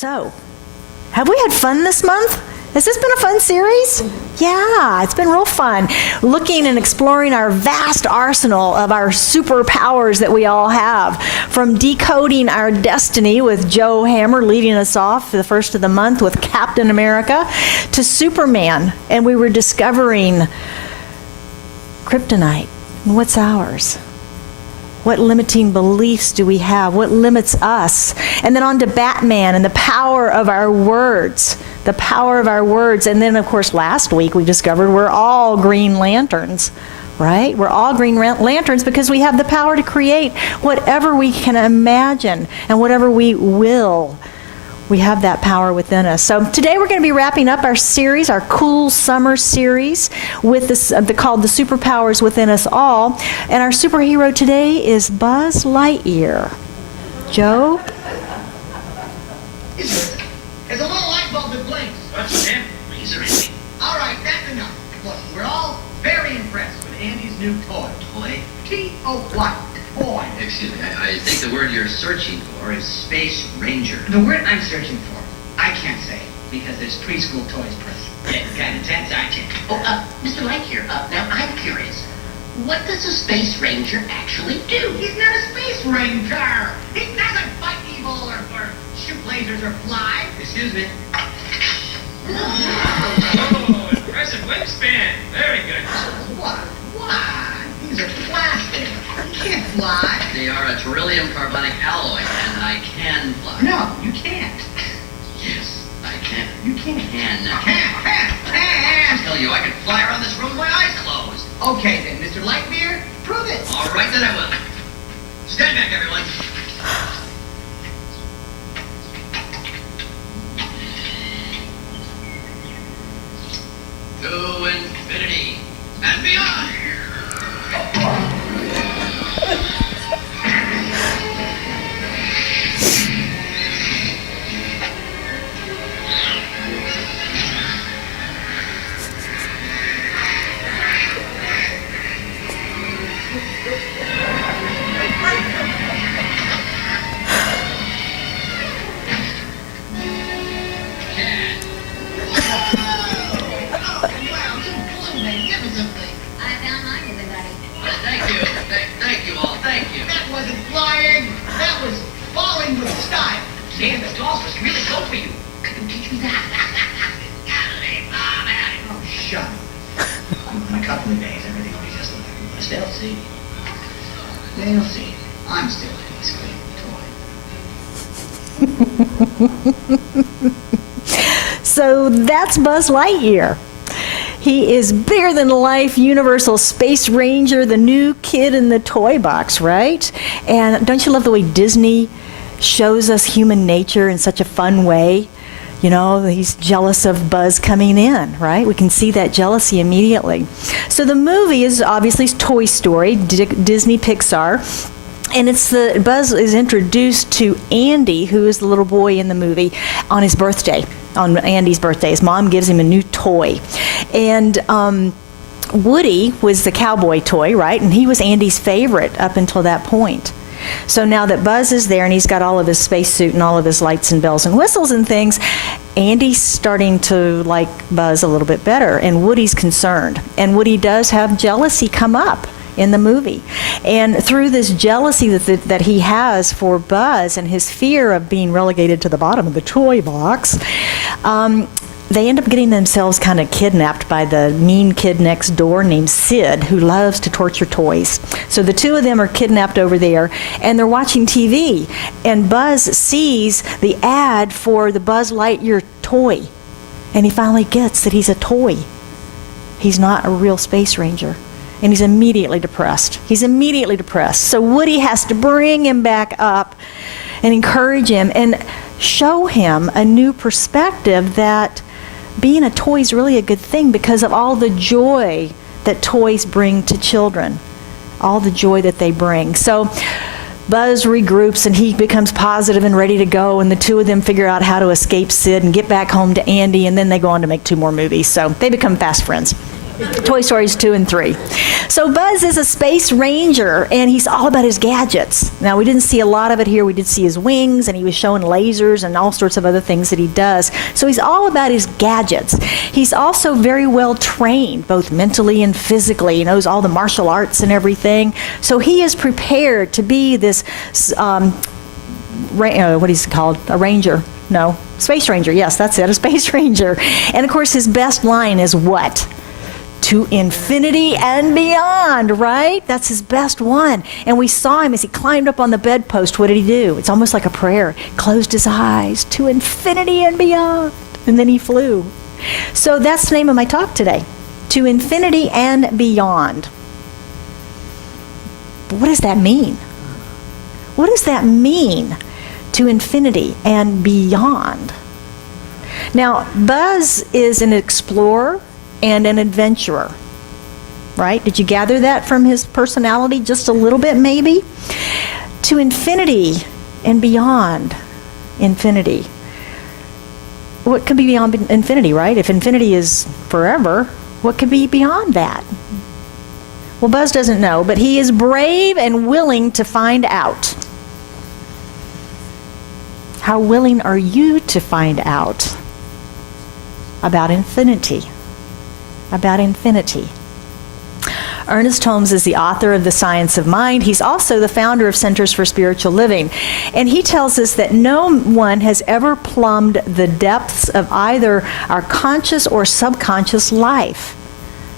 So, have we had fun this month? Has this been a fun series? Yeah, it's been real fun. Looking and exploring our vast arsenal of our superpowers that we all have. From decoding our destiny with Joe Hammer leading us off the first of the month with Captain America, to Superman, and we were discovering kryptonite and what's ours. What limiting beliefs do we have? What limits us? And then on to Batman and the power of our words. The power of our words. And then, of course, last week we discovered we're all Green Lanterns, right? We're all Green Lanterns because we have the power to create whatever we can imagine and whatever we will. We have that power within us. So today we're going to be wrapping up our series, our cool summer series, with this called The Superpowers Within Us All. And our superhero today is Buzz Lightyear. Joe? There's a little light bulb that blinks. What's that? Please or anything? All right, that's enough. Look, we're all very impressed with Andy's new toy. Toy? T-O-Y. Toy. Excuse me, I think the word you're searching for is Space Ranger. The word I'm searching for, I can't say, because there's preschool toys present. Yeah, kind of tense, aren't you? Oh, Mr. Lightyear, now I'm curious. What does a Space Ranger actually do? He's not a space ranger. He doesn't fight evil or shoot lasers or fly. Excuse me. Oh, impressive wingspan. Very good. What? These are plastic. You can't fly. They are a beryllium carbonic alloy, and I can fly. No, you can't. Yes, I can. You can't. Can. Can't. I'm telling you, I can fly around this room with my eyes closed. Okay then, Mr. Lightyear, prove it. All right, then I will. Stand back, everyone. To infinity and beyond. Thank you all. Thank you. That wasn't flying. That was falling with style. Man, the dolls must really go for you. Could you teach me that? Oh, shut up. In a couple of days, everything will be just like it was. They'll see. They'll see. I'm still Andy's favorite toy. So that's Buzz Lightyear. He is bigger than life, universal space ranger, the new kid in the toy box, right? And don't you love the way Disney shows us human nature in such a fun way? You know, he's jealous of Buzz coming in, right? We can see that jealousy immediately. So the movie is obviously Toy Story, Disney Pixar. And Buzz is introduced to Andy, who is the little boy in the movie, on his birthday. On Andy's birthday, his mom gives him a new toy. And Woody was the cowboy toy, right? And he was Andy's favorite up until that point. So now that Buzz is there and he's got all of his spacesuit and all of his lights and bells and whistles and things, Andy's starting to like Buzz a little bit better, and Woody's concerned. And Woody does have jealousy come up in the movie. And through this jealousy that he has for Buzz and his fear of being relegated to the bottom of the toy box, they end up getting themselves kind of kidnapped by the mean kid next door named Sid, who loves to torture toys. So the two of them are kidnapped over there, and they're watching TV. And Buzz sees the ad for the Buzz Lightyear toy, and he finally gets that he's a toy. He's not a real space ranger. And he's immediately depressed. So Woody has to bring him back up and encourage him and show him a new perspective that being a toy is really a good thing because of all the joy that toys bring to children, all the joy that they bring. So Buzz regroups and he becomes positive and ready to go, and the two of them figure out how to escape Sid and get back home to Andy, and then they go on to make 2 more movies. So they become fast friends. Toy Stories 2 and 3. So Buzz is a space ranger, and he's all about his gadgets. Now, we didn't see a lot of it here. We did see his wings, and he was showing lasers and all sorts of other things that he does. So he's all about his gadgets. He's also very well trained, both mentally and physically. He knows all the martial arts and everything. So he is prepared to be this, what is it called? A ranger? No. Space ranger. Yes, that's it. A space ranger. And, of course, his best line is what? To infinity and beyond, right? That's his best one. And we saw him as he climbed up on the bedpost. What did he do? It's almost like a prayer. Closed his eyes. To infinity and beyond. And then he flew. So that's the name of my talk today. To infinity and beyond. What does that mean? What does that mean? To infinity and beyond. Now, Buzz is an explorer and an adventurer, right? Did you gather that from his personality just a little bit, maybe? To infinity and beyond infinity. What could be beyond infinity, right? If infinity is forever, what could be beyond that? Well, Buzz doesn't know, but he is brave and willing to find out. How willing are you to find out about infinity? About infinity. Ernest Holmes is the author of The Science of Mind. He's also the founder of Centers for Spiritual Living. And he tells us that no one has ever plumbed the depths of either our conscious or subconscious life.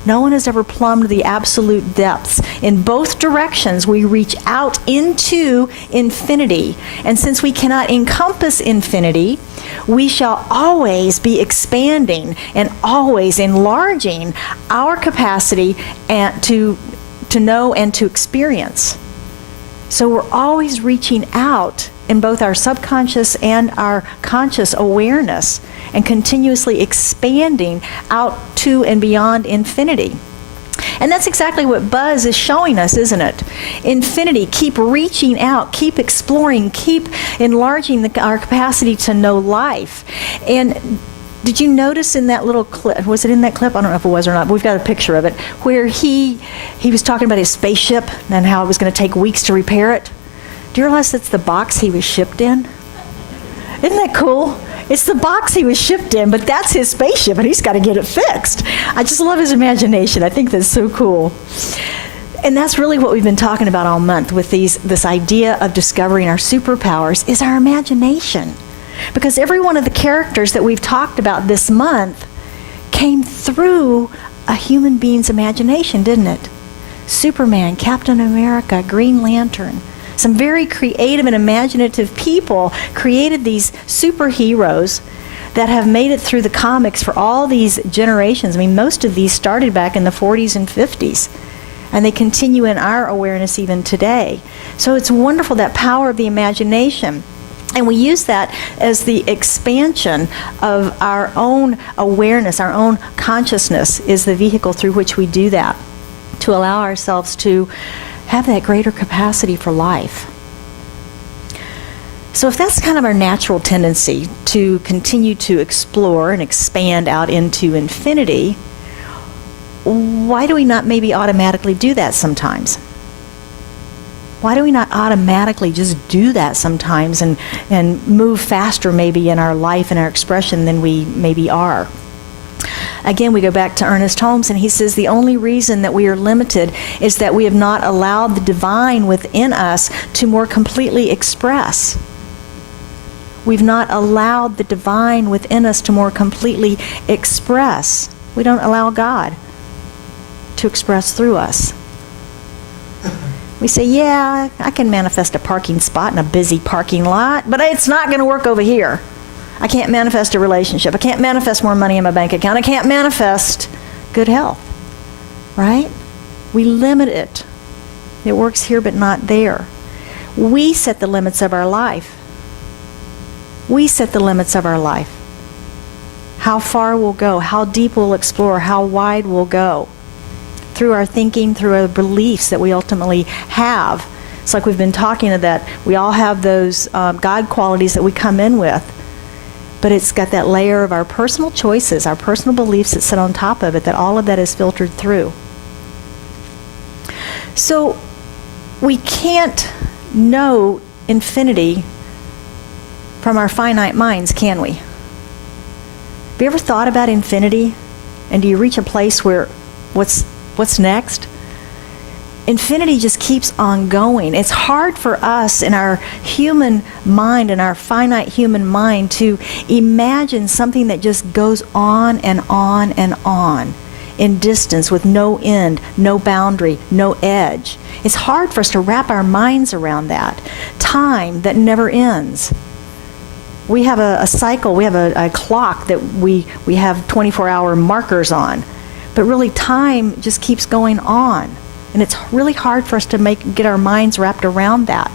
No one has ever plumbed the absolute depths. In both directions, we reach out into infinity. And since we cannot encompass infinity, we shall always be expanding and always enlarging our capacity and to know and to experience. So we're always reaching out in both our subconscious and our conscious awareness and continuously expanding out to and beyond infinity. And that's exactly what Buzz is showing us, isn't it? Infinity, keep reaching out, keep exploring, keep enlarging our capacity to know life. And did you notice in that little clip, was it in that clip? I don't know if it was or not, but we've got a picture of it, where he was talking about his spaceship and how it was going to take weeks to repair it. Do you realize that's the box he was shipped in? Isn't that cool? It's the box he was shipped in, but that's his spaceship, and he's got to get it fixed. I just love his imagination. I think that's so cool. And that's really what we've been talking about all month with this idea of discovering our superpowers is our imagination. Because every one of the characters that we've talked about this month came through a human being's imagination, didn't it? Superman, Captain America, Green Lantern. Some very creative and imaginative people created these superheroes that have made it through the comics for all these generations. I mean, most of these started back in the 40s and 50s, and they continue in our awareness even today. So it's wonderful, that power of the imagination. And we use that as the expansion of our own awareness, our own consciousness is the vehicle through which we do that, to allow ourselves to have that greater capacity for life. So if that's kind of our natural tendency to continue to explore and expand out into infinity, why do we not maybe automatically do that sometimes? Why do we not automatically just do that sometimes and move faster maybe in our life and our expression than we maybe are? Again, we go back to Ernest Holmes, and he says the only reason that we are limited is that we have not allowed the divine within us to more completely express. We've not allowed the divine within us to more completely express. We don't allow God to express through us. We say, yeah, I can manifest a parking spot in a busy parking lot, but it's not going to work over here. I can't manifest a relationship. I can't manifest more money in my bank account. I can't manifest good health, right? We limit it. It works here but not there. We set the limits of our life. We set the limits of our life. How far we'll go, how deep we'll explore, how wide we'll go. Through our thinking, through our beliefs that we ultimately have. It's like we've been talking about that. We all have those God qualities that we come in with. but it's got that layer of our personal choices, our personal beliefs that sit on top of it, that all of that is filtered through. So we can't know infinity from our finite minds, can we? Have you ever thought about infinity? And do you reach a place where what's next? Infinity just keeps on going. It's hard for us in our human mind, in our finite human mind, to imagine something that just goes on and on and on in distance with no end, no boundary, no edge. It's hard for us to wrap our minds around that. Time that never ends. We have a cycle, we have a clock that we have 24-hour markers on, but really time just keeps going on. And it's really hard for us to get our minds wrapped around that.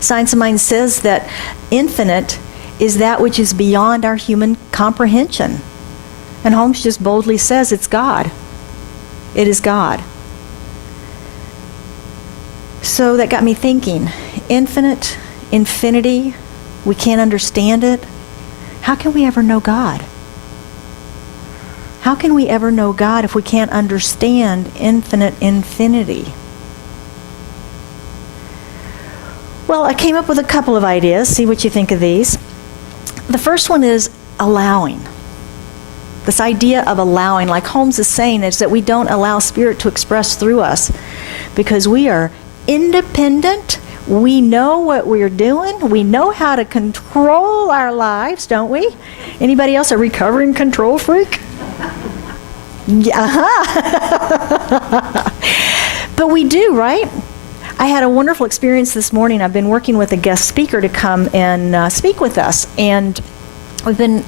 Science of Mind says that infinite is that which is beyond our human comprehension. And Holmes just boldly says it's God. It is God. So that got me thinking, infinite, infinity, we can't understand it. How can we ever know God? How can we ever know God if we can't understand infinite infinity? Well, I came up with a couple of ideas. See what you think of these. The first one is allowing. This idea of allowing, like Holmes is saying, is that we don't allow Spirit to express through us because we are independent. We know what we're doing. We know how to control our lives, don't we? Anybody else a recovering control freak? But we do, right? I had a wonderful experience this morning. I've been working with a guest speaker to come and speak with us, and we've been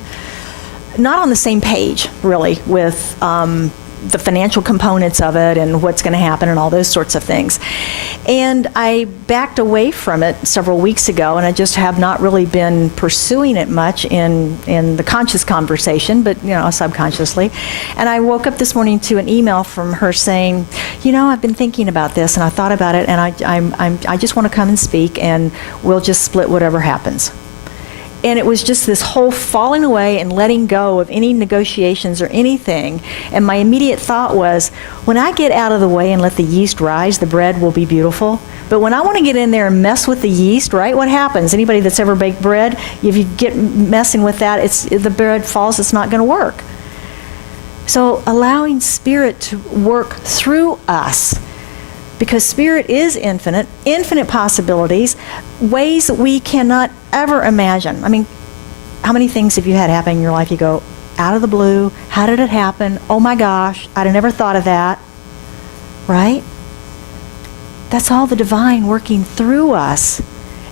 not on the same page, really, with the financial components of it and what's going to happen and all those sorts of things. And I backed away from it several weeks ago, and I just have not really been pursuing it much in the conscious conversation, but subconsciously. And I woke up this morning to an email from her saying, I've been thinking about this and I thought about it, and I just want to come and speak, and we'll just split whatever happens. And it was just this whole falling away and letting go of any negotiations or anything. And my immediate thought was, when I get out of the way and let the yeast rise, the bread will be beautiful. But when I want to get in there and mess with the yeast, right, what happens? Anybody that's ever baked bread, if you get messing with that, the bread falls, it's not going to work. So allowing Spirit to work through us, because Spirit is infinite possibilities, ways that we cannot ever imagine. I mean, how many things have you had happen in your life? You go, out of the blue, how did it happen? Oh my gosh, I'd have never thought of that. Right? That's all the divine working through us.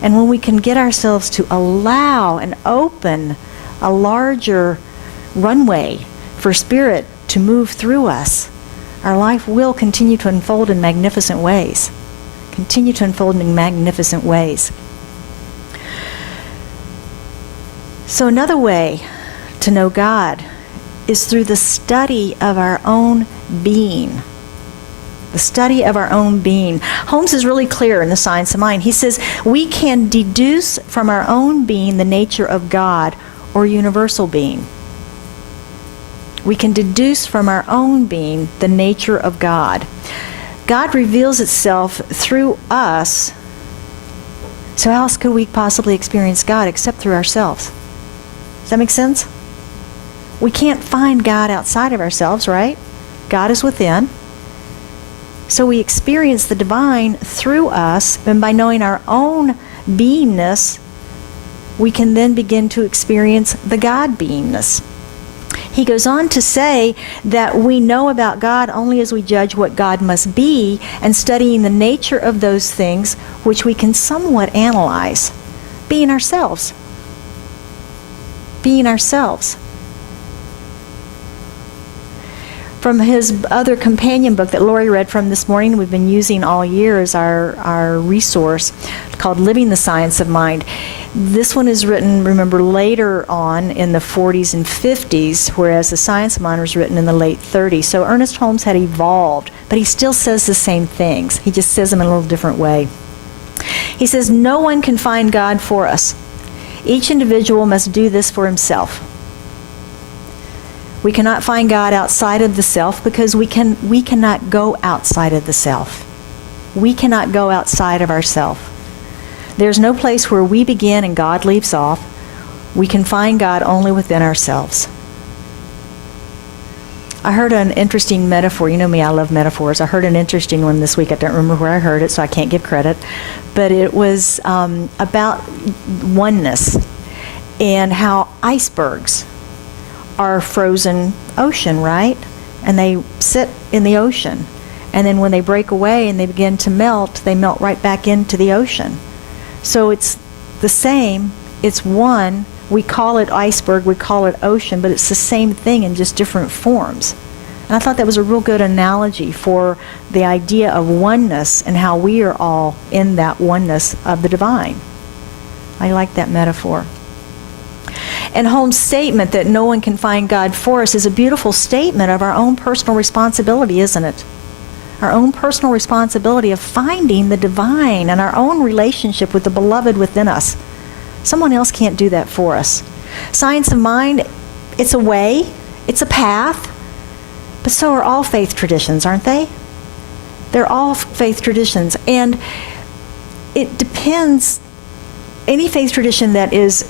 And when we can get ourselves to allow and open a larger runway for Spirit to move through us, our life will continue to unfold in magnificent ways. Continue to unfold in magnificent ways. So another way to know God is through the study of our own being. The study of our own being. Holmes is really clear in The Science of Mind. He says, we can deduce from our own being the nature of God or universal being. We can deduce from our own being the nature of God. God reveals itself through us. So how else could we possibly experience God except through ourselves? Does that make sense? We can't find God outside of ourselves, right? God is within. So we experience the divine through us, and by knowing our own beingness, we can then begin to experience the God beingness. He goes on to say that we know about God only as we judge what God must be, and studying the nature of those things which we can somewhat analyze. Being ourselves. Being ourselves. From his other companion book that Lori read from this morning, we've been using all year as our resource, called Living the Science of Mind. This one is written, remember, later on in the 40s and 50s, whereas The Science of Mind was written in the late 30s. So Ernest Holmes had evolved, but he still says the same things. He just says them in a little different way. He says, no one can find God for us. Each individual must do this for himself. We cannot find God outside of the self because we cannot go outside of the self. We cannot go outside of ourself. There's no place where we begin and God leaves off. We can find God only within ourselves. I heard an interesting metaphor. You know me, I love metaphors. I heard an interesting one this week. I don't remember where I heard it, so I can't give credit. But it was about oneness and how icebergs are frozen ocean, right? And they sit in the ocean. And then when they break away and they begin to melt, they melt right back into the ocean. So it's the same. It's one. We call it iceberg, we call it ocean, but it's the same thing in just different forms. And I thought that was a real good analogy for the idea of oneness and how we are all in that oneness of the divine. I like that metaphor. And Holmes' statement that no one can find God for us is a beautiful statement of our own personal responsibility, isn't it? Our own personal responsibility of finding the divine and our own relationship with the beloved within us. Someone else can't do that for us. Science of mind, it's a way, it's a path, but so are all faith traditions, aren't they? They're all faith traditions, and it depends, any faith tradition that is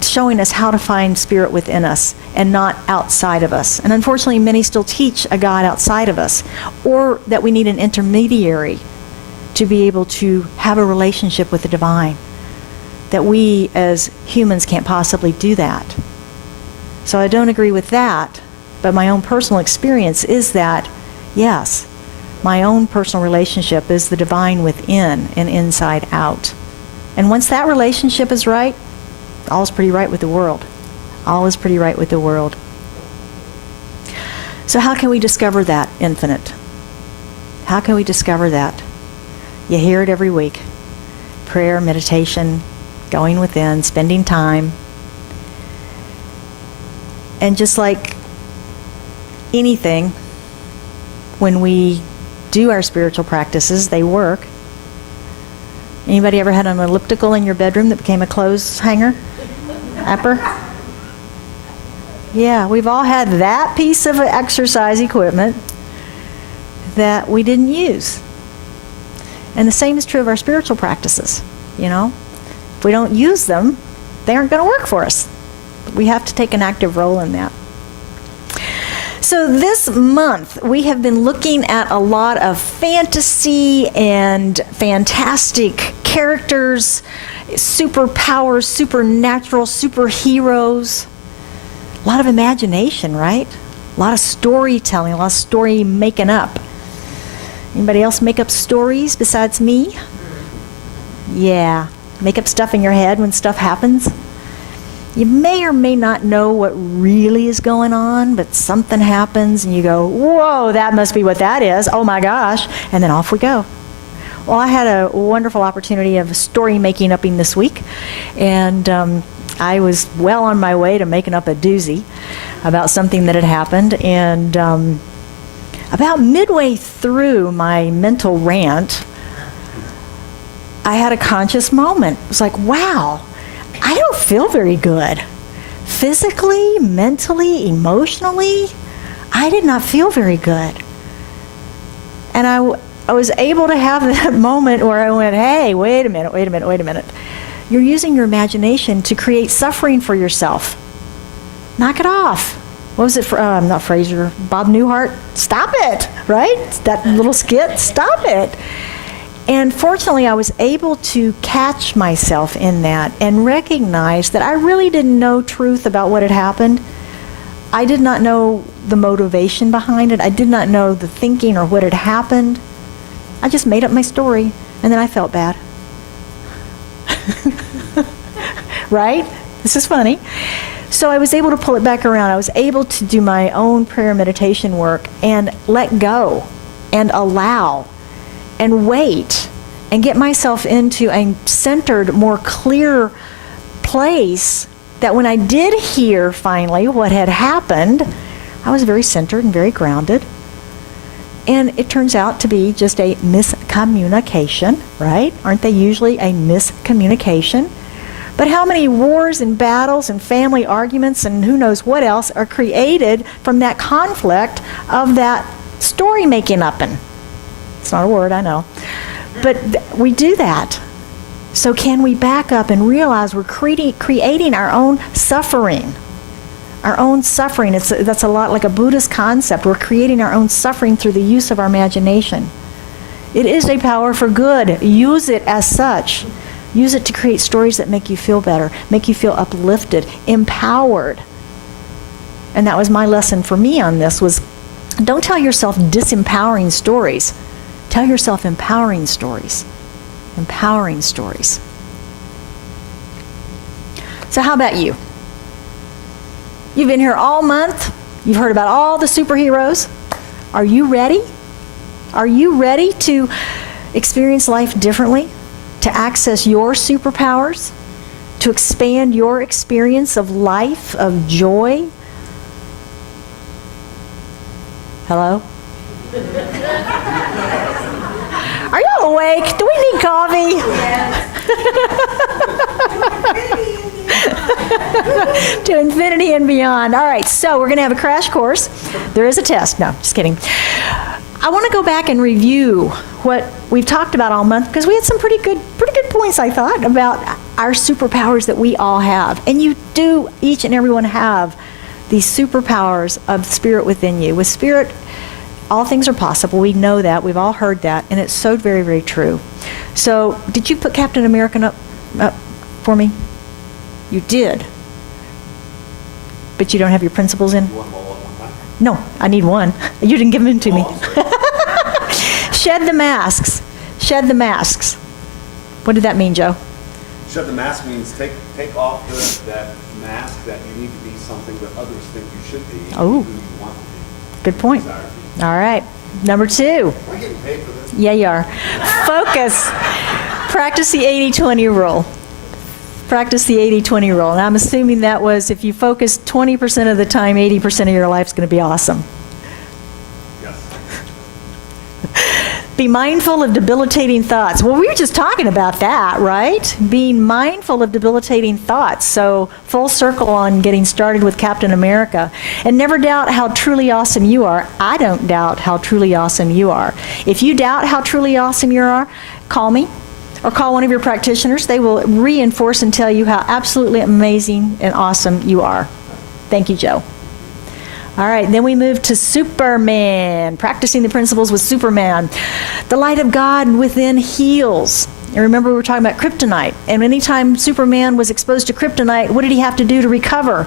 showing us how to find spirit within us and not outside of us. And unfortunately, many still teach a God outside of us, or that we need an intermediary to be able to have a relationship with the divine. That we as humans can't possibly do that. So I don't agree with that, but my own personal experience is that, yes, my own personal relationship is the divine within and inside out. And once that relationship is right, all is pretty right with the world. All is pretty right with the world. So how can we discover that infinite? How can we discover that? You hear it every week. Prayer, meditation, going within, spending time. And just like anything, when we do our spiritual practices, they work. Anybody ever had an elliptical in your bedroom that became a clothes hanger? Upper? Yeah, we've all had that piece of exercise equipment that we didn't use. And the same is true of our spiritual practices, you know? If we don't use them, they aren't going to work for us. We have to take an active role in that. So this month, we have been looking at a lot of fantasy and fantastic characters, superpowers, supernatural, superheroes. A lot of imagination, right? A lot of storytelling, a lot of story making up. Anybody else make up stories besides me? Yeah. Make up stuff in your head when stuff happens. You may or may not know what really is going on, but something happens and you go, whoa, that must be what that is. Oh my gosh. And then off we go. Well, I had a wonderful opportunity of story making upping this week. And I was well on my way to making up a doozy about something that had happened. And about midway through my mental rant, I had a conscious moment. It was like, wow, I don't feel very good. Physically, mentally, emotionally, I did not feel very good. And I was able to have that moment where I went, hey, wait a minute. You're using your imagination to create suffering for yourself. Knock it off. What was it for, not Fraser, Bob Newhart? Stop it, right? That little skit, stop it. And fortunately, I was able to catch myself in that and recognize that I really didn't know truth about what had happened. I did not know the motivation behind it. I did not know the thinking or what had happened. I just made up my story, and then I felt bad. Right? This is funny. So I was able to pull it back around. I was able to do my own prayer meditation work and let go and allow and wait and get myself into a centered, more clear place that when I did hear finally what had happened, I was very centered and very grounded. And it turns out to be just a miscommunication, right? Aren't they usually a miscommunication? But how many wars and battles and family arguments and who knows what else are created from that conflict of that story making upping? It's not a word, I know. But we do that. So can we back up and realize we're creating our own suffering? Our own suffering. That's a lot like a Buddhist concept. We're creating our own suffering through the use of our imagination. It is a power for good. Use it as such. Use it to create stories that make you feel better, make you feel uplifted, empowered. And that was my lesson for me on this was, don't tell yourself disempowering stories. Tell yourself empowering stories. Empowering stories. So how about you? You've been here all month. You've heard about all the superheroes. Are you ready? Are you ready to experience life differently? To access your superpowers? To expand your experience of life, of joy? Hello? Are you awake? Do we need coffee? To infinity and beyond. All right, so we're going to have a crash course. There is a test. No, just kidding. I want to go back and review what we've talked about all month because we had some pretty good points, I thought, about our superpowers that we all have. And you do, each and every one, have these superpowers of spirit within you. With spirit, all things are possible. We know that. We've all heard that. And it's so very, very true. So did you put Captain America up for me? You did. But you don't have your principles in? No, I need one. You didn't give them to me. Shed the masks. Shed the masks. What did that mean, Joe? Shed the mask means take off that mask that you need to be something that others think you should be. Oh. Who you want to be. Good point. All right. Number 2. We're getting paid for this. Yeah, you are. Focus. Practice the 80-20 rule. Practice the 80-20 rule. And I'm assuming that was if you focus 20% of the time, 80% of your life is going to be awesome. Yes. Be mindful of debilitating thoughts. Well, we were just talking about that, right? Being mindful of debilitating thoughts. So full circle on getting started with Captain America. And never doubt how truly awesome you are. I don't doubt how truly awesome you are. If you doubt how truly awesome you are, call me or call one of your practitioners. They will reinforce and tell you how absolutely amazing and awesome you are. Thank you, Joe. All right, then we move to Superman, practicing the principles with Superman. The light of God within heals. And remember, we were talking about kryptonite. And anytime Superman was exposed to kryptonite, what did he have to do to recover?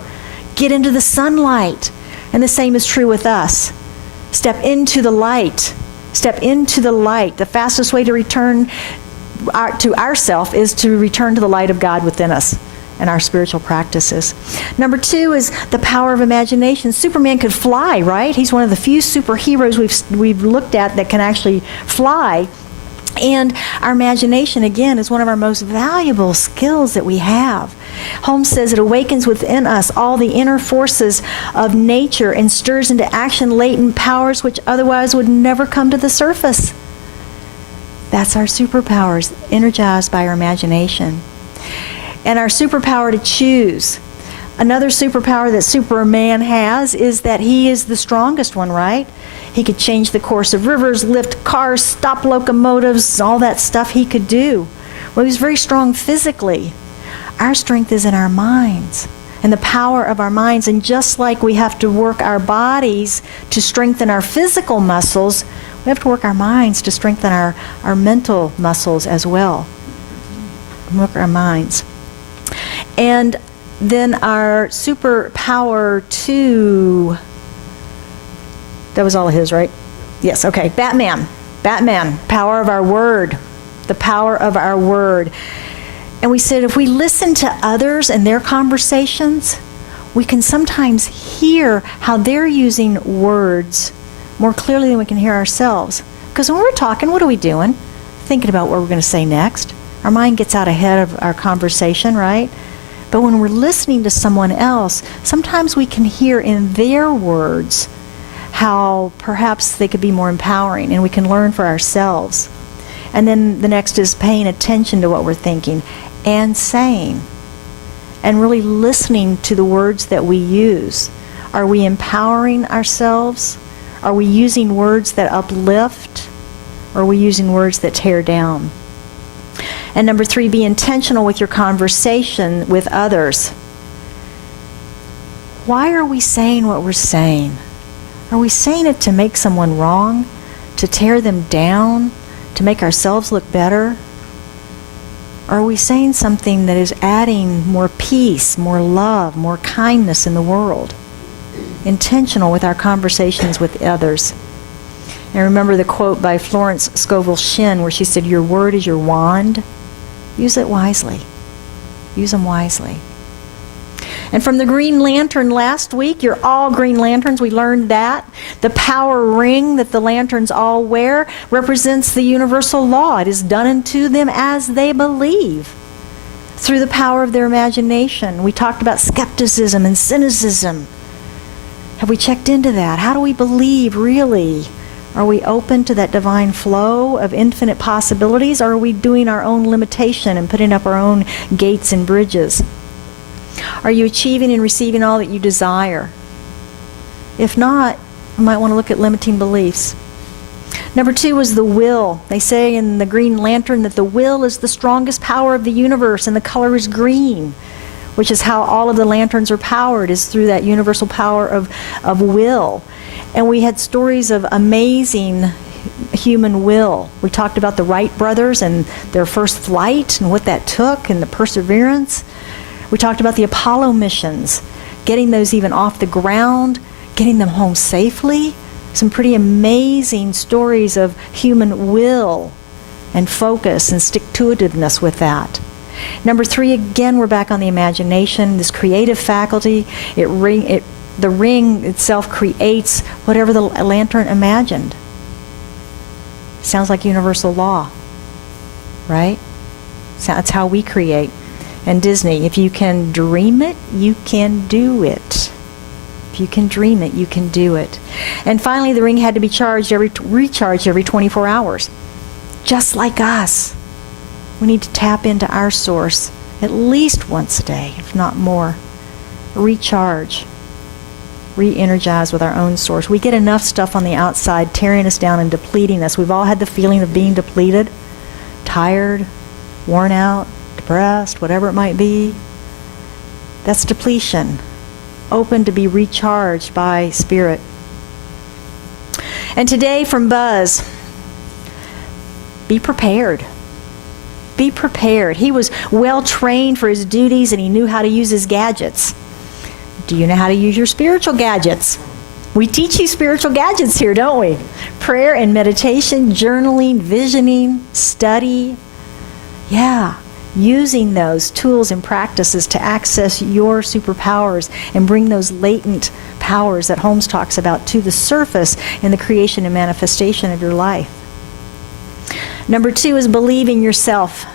Get into the sunlight. And the same is true with us. Step into the light. Step into the light. The fastest way to return to ourself is to return to the light of God within us and our spiritual practices. Number 2 is the power of imagination. Superman could fly, right? He's one of the few superheroes we've looked at that can actually fly. And our imagination, again, is one of our most valuable skills that we have. Holmes says it awakens within us all the inner forces of nature and stirs into action latent powers which otherwise would never come to the surface. That's our superpowers, energized by our imagination. And our superpower to choose. Another superpower that Superman has is that he is the strongest one, right? He could change the course of rivers, lift cars, stop locomotives, all that stuff he could do. Well, he's very strong physically. Our strength is in our minds and the power of our minds. And just like we have to work our bodies to strengthen our physical muscles, we have to work our minds to strengthen our mental muscles as well. Work our minds. And then our superpower to, that was all of his, right? Yes, okay. Batman, power of our word, the power of our word. And we said if we listen to others and their conversations, we can sometimes hear how they're using words more clearly than we can hear ourselves. Because when we're talking, what are we doing? Thinking about what we're going to say next. Our mind gets out ahead of our conversation, right? But when we're listening to someone else, sometimes we can hear in their words how perhaps they could be more empowering, and we can learn for ourselves. And then the next is paying attention to what we're thinking and saying. and really listening to the words that we use. Are we empowering ourselves? Are we using words that uplift? Or are we using words that tear down? And number 3, be intentional with your conversation with others. Why are we saying what we're saying? Are we saying it to make someone wrong? To tear them down? To make ourselves look better? Are we saying something that is adding more peace, more love, more kindness in the world? Intentional with our conversations with others. And remember the quote by Florence Scovel Shinn where she said, "Your word is your wand. Use it wisely. Use them wisely." And from the Green Lantern last week, you're all Green Lanterns, we learned that. The power ring that the lanterns all wear represents the universal law. It is done unto them as they believe, through the power of their imagination. We talked about skepticism and cynicism. Have we checked into that? How do we believe, really? Are we open to that divine flow of infinite possibilities, or are we doing our own limitation and putting up our own gates and bridges? Are you achieving and receiving all that you desire? If not, you might want to look at limiting beliefs. Number 2 is the will. They say in the Green Lantern that the will is the strongest power of the universe, and the color is green, which is how all of the lanterns are powered, is through that universal power of will. And we had stories of amazing human will. We talked about the Wright brothers and their first flight and what that took and the perseverance. We talked about the Apollo missions, getting those even off the ground, getting them home safely. Some pretty amazing stories of human will and focus and stick-to-itiveness with that. Number 3, again, we're back on the imagination, this creative faculty. The ring itself creates whatever the lantern imagined. Sounds like universal law, right? That's how we create. And Disney, if you can dream it, you can do it. If you can dream it, you can do it. And finally, the ring had to be recharged every 24 hours. Just like us. We need to tap into our source at least once a day, if not more. Recharge. Re-energize with our own source. We get enough stuff on the outside tearing us down and depleting us. We've all had the feeling of being depleted, tired, worn out, depressed, whatever it might be. That's depletion. Open to be recharged by Spirit. And today from Buzz, be prepared. Be prepared. He was well trained for his duties and he knew how to use his gadgets. Do you know how to use your spiritual gadgets? We teach you spiritual gadgets here, don't we? Prayer and meditation, journaling, visioning, study. Yeah, using those tools and practices to access your superpowers and bring those latent powers that Holmes talks about to the surface in the creation and manifestation of your life. Number 2 is believe in yourself.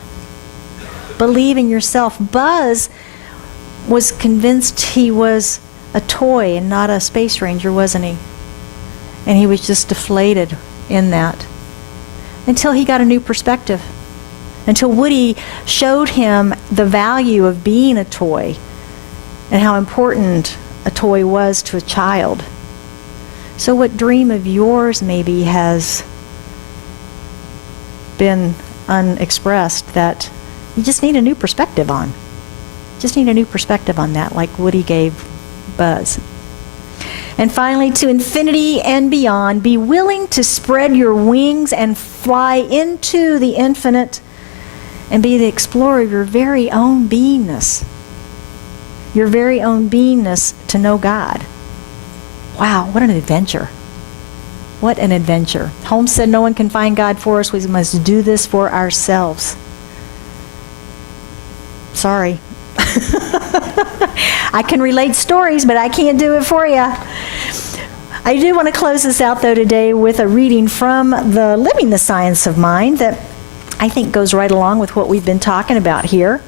Believe in yourself. Buzz was convinced he was a toy and not a space ranger, wasn't he? And he was just deflated in that until he got a new perspective. Until Woody showed him the value of being a toy and how important a toy was to a child. So what dream of yours maybe has been unexpressed that you just need a new perspective on? Just need a new perspective on that, like Woody gave Buzz. And finally, to infinity and beyond, be willing to spread your wings and fly into the infinite and be the explorer of your very own beingness. Your very own beingness to know God. Wow, what an adventure. What an adventure. Holmes said no one can find God for us. We must do this for ourselves. Sorry. I can relate stories, but I can't do it for you. I do want to close this out, though, today with a reading from the Living the Science of Mind that I think goes right along with what we've been talking about here.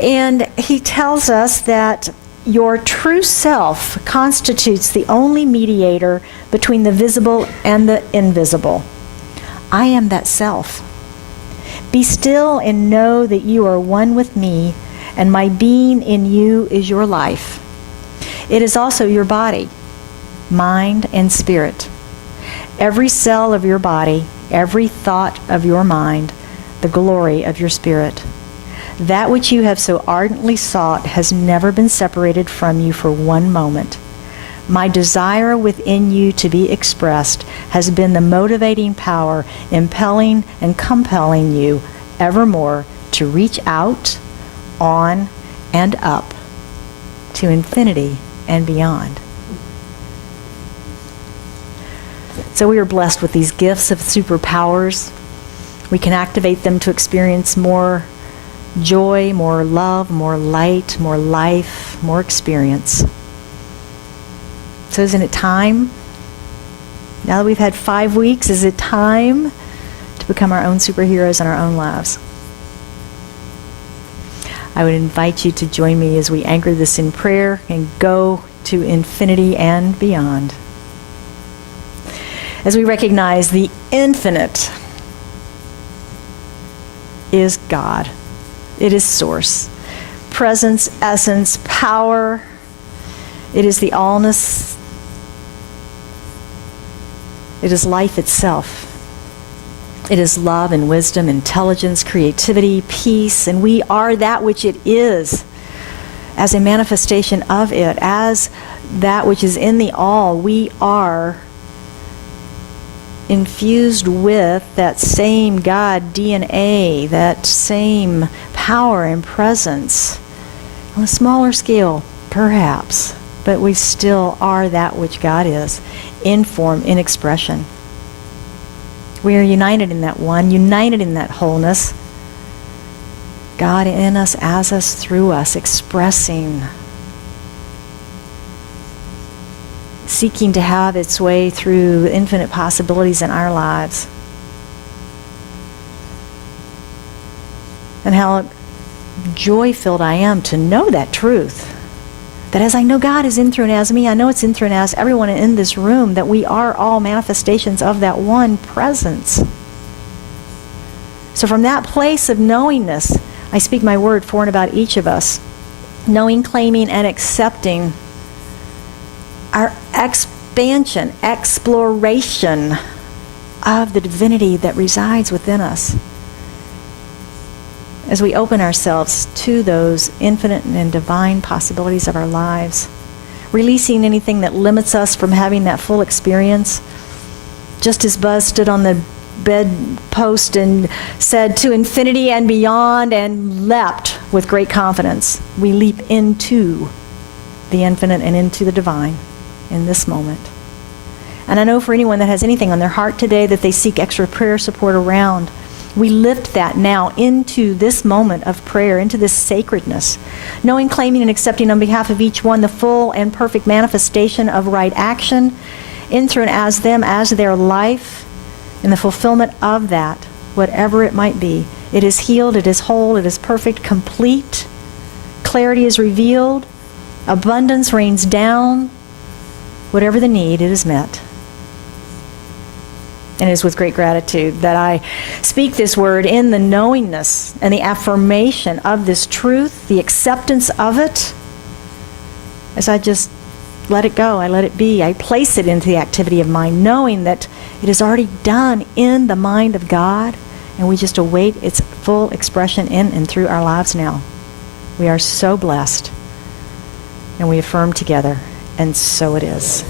And he tells us that your true self constitutes the only mediator between the visible and the invisible. I am that self. Be still and know that you are one with me and my being in you is your life. It is also your body, mind, and spirit. Every cell of your body, every thought of your mind, the glory of your spirit. That which you have so ardently sought has never been separated from you for one moment. My desire within you to be expressed has been the motivating power, impelling and compelling you evermore to reach out, on, and up to infinity and beyond. So we are blessed with these gifts of superpowers. We can activate them to experience more joy, more love, more light, more life, more experience. So isn't it time? Now that we've had 5 weeks, is it time to become our own superheroes in our own lives? I would invite you to join me as we anchor this in prayer and go to infinity and beyond. As we recognize the infinite is God. It is source, presence, essence, power. It is the allness. It is life itself. It is love and wisdom, intelligence, creativity, peace, and we are that which it is as a manifestation of it, as that which is in the all. We are infused with that same God DNA, that same power and presence on a smaller scale, perhaps, but we still are that which God is, in form, in expression. We are united in that one, united in that wholeness. God in us, as us, through us, expressing, seeking to have its way through infinite possibilities in our lives. And how joy-filled I am to know that truth. That as I know God is in, through, and as me, I know it's in, through, and as everyone in this room, that we are all manifestations of that one presence. So from that place of knowingness, I speak my word for and about each of us, knowing, claiming, and accepting our expansion, exploration of the divinity that resides within us. As we open ourselves to those infinite and divine possibilities of our lives, releasing anything that limits us from having that full experience. Just as Buzz stood on the bedpost and said, "To infinity and beyond," and leapt with great confidence, we leap into the infinite and into the divine in this moment. And I know for anyone that has anything on their heart today that they seek extra prayer support around, we lift that now into this moment of prayer, into this sacredness, knowing, claiming, and accepting on behalf of each one the full and perfect manifestation of right action in, through, and as them, as their life, in the fulfillment of that, whatever it might be. It is healed, it is whole, it is perfect, complete. Clarity is revealed, abundance rains down. Whatever the need, it is met. And it is with great gratitude that I speak this word in the knowingness and the affirmation of this truth, the acceptance of it. As I just let it go, I let it be, I place it into the activity of mind, knowing that it is already done in the mind of God, and we just await its full expression in and through our lives now. We are so blessed, and we affirm together, and so it is.